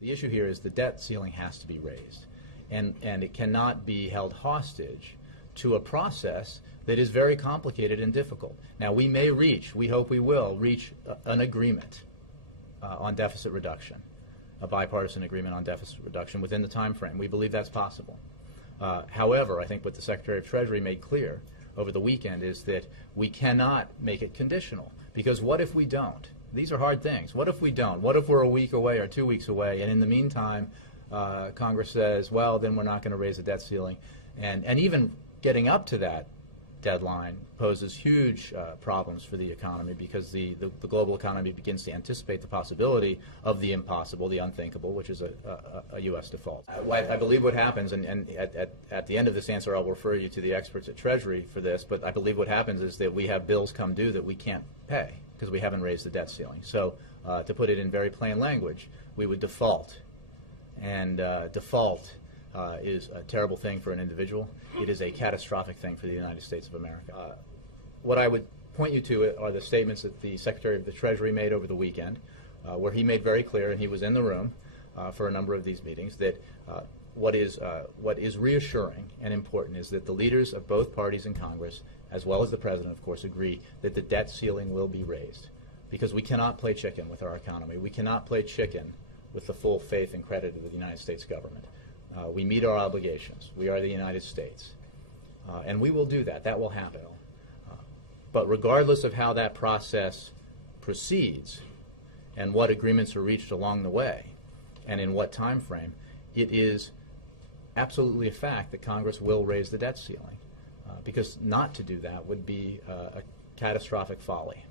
The issue here is the debt ceiling has to be raised, and it cannot be held hostage to a process that is very complicated and difficult. Now, we may reach, we hope we will, reach an agreement on deficit reduction, a bipartisan agreement on deficit reduction within the time frame. We believe that's possible. However, I think what the Secretary of Treasury made clear over the weekend is that we cannot make it conditional, because what if we don't? These are hard things. What if we don't? What if we're a week away or 2 weeks away, and in the meantime, Congress says, well, then we're not going to raise the debt ceiling. And even getting up to that deadline poses huge problems for the economy, because the global economy begins to anticipate the possibility of the impossible, the unthinkable, which is a U.S. default. I believe what happens, and at the end of this answer I'll refer you to the experts at Treasury for this, but I believe what happens is that we have bills come due that we can't pay because we haven't raised the debt ceiling. So to put it in very plain language, we would default, and default is a terrible thing for an individual. It is a catastrophic thing for the United States of America. What I would point you to are the statements that the Secretary of the Treasury made over the weekend, where he made very clear, and he was in the room for a number of these meetings, that what is reassuring and important is that the leaders of both parties in Congress, as well as the President, of course, agree that the debt ceiling will be raised, because we cannot play chicken with our economy. We cannot play chicken with the full faith and credit of the United States government. We meet our obligations. We are the United States. And we will do that. That will happen. But regardless of how that process proceeds and what agreements are reached along the way and in what time frame, it is absolutely a fact that Congress will raise the debt ceiling, because not to do that would be a catastrophic folly.